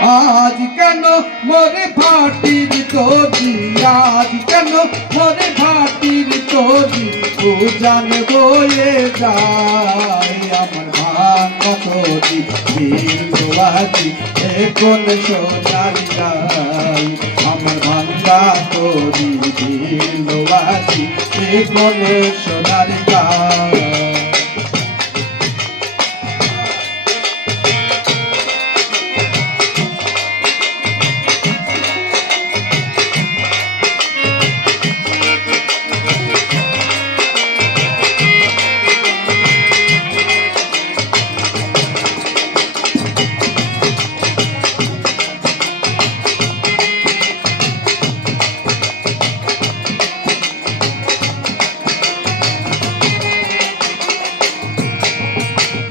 আজ কেন মোরে ভাটির তরি, আজ কেন মোরে ভাটির তরি উজান বয়ে যায়। আমার ভাঙা তরি বিলুয়াছি এখন সোনার গাই। আমার ভাঙা তরি বিলুয়াছি এখন সোনার গাই।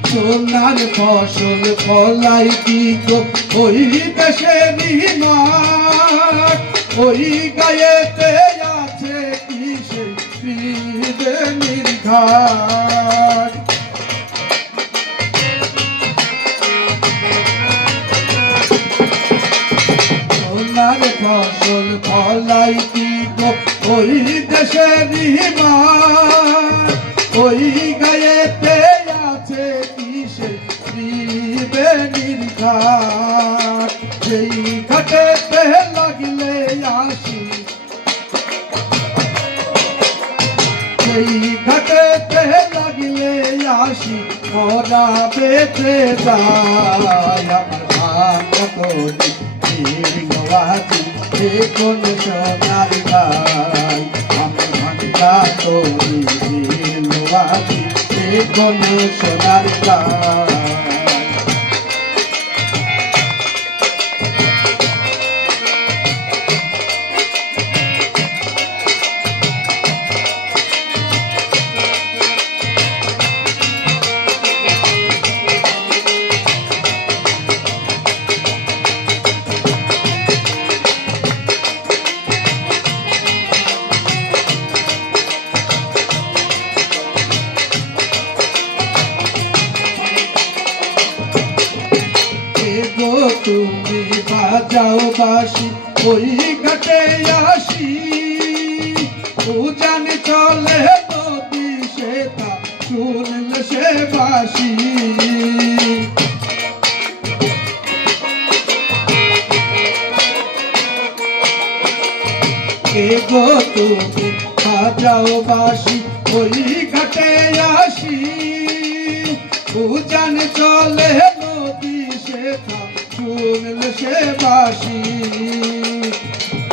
সোনার ফসল ফলাই কি গো ওই দেশেরই মাঠ, ওই গায়েতে আছে কি সেই ত্রিবেণীর ঘাট। সোনার ফসল ফলাই কি গো ওই দেশেরই মাঠ, ওই গায়েতে আছে কি সেই ত্রিবেণীর ঘাট। সেই ঘাটেতে লাগলে আসি, সেই ঘাটেতে লাগলে আসি মোরা বেঁচে যায়। আমার ভাঙা তরি বিলুয়াছি এখন সোনার গাই। আমার ভাঙা তরি বিলুয়াছি এখন সোনার গাই। তুমি বাজাও বাঁশি ওই ঘাটে আসি, উজান চলে নদী সে তা শুনলে সে বাঁশি। এগো তুমি বাজাও বাঁশি ওই ঘাটে আসি, উজান চলে নদী সে তা শুনলে সে বাঁশি।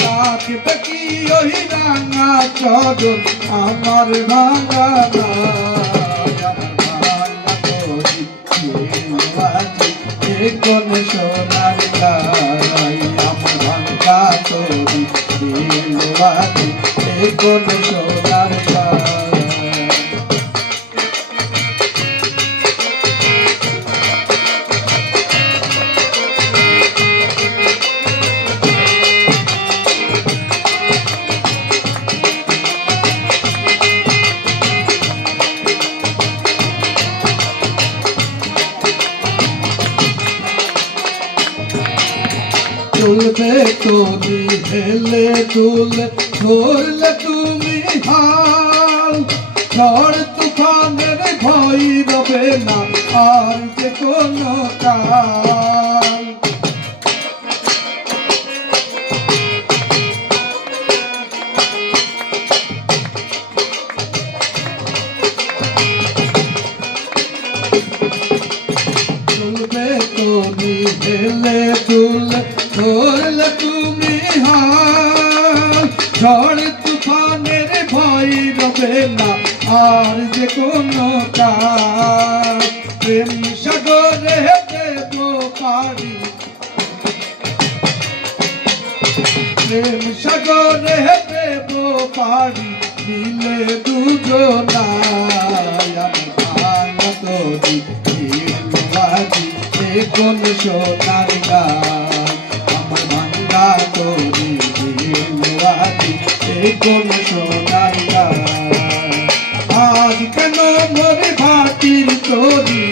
রাখবে কি ওই রাঙা চদন আমার ভাঙা এখন সোনার গাই। আমার ভাঙা তরি বিলুয়াছি এখন সোনার গাই। তুলবে তুমি হেলে তুলে ধরলে তুমি হাল, ঝড় তুফানের ভয় রবে না আর যে কোনো কাল। তুলবে তুমি হেলে তুলে ধরলে তুমি হাল, ঝড় তুফানের ভয় রবে না আর যে কোনো কাল। প্রেম সাগরে দেব পারি, প্রেম সাগরে দেব পারি মিলে দুজনায়। আমি ভাঙা তরি বিলুয়াছি এখন সোনার গাই। আমার ভাঙা তরি বিলুয়াছি এখন সোনার গাই। আজ কেন মোরে ভাটির তরি,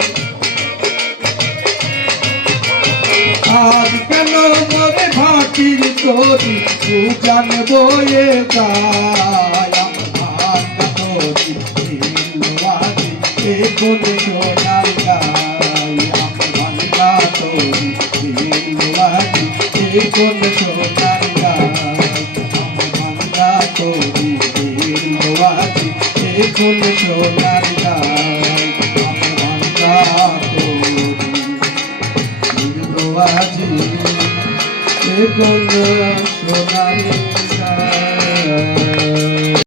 আজ কেন মরে ভাটির তরি তু জানবো এ গায় আমার তরি দিলবাজি এ কোন সোনার গায় আমার তরি দিলবাজি এ কোন সোনার গায় আমার তরি দিলবাজি এ কোন সোনার গায় আমার তরি দিলবাজি এ কোন সোনার গায়।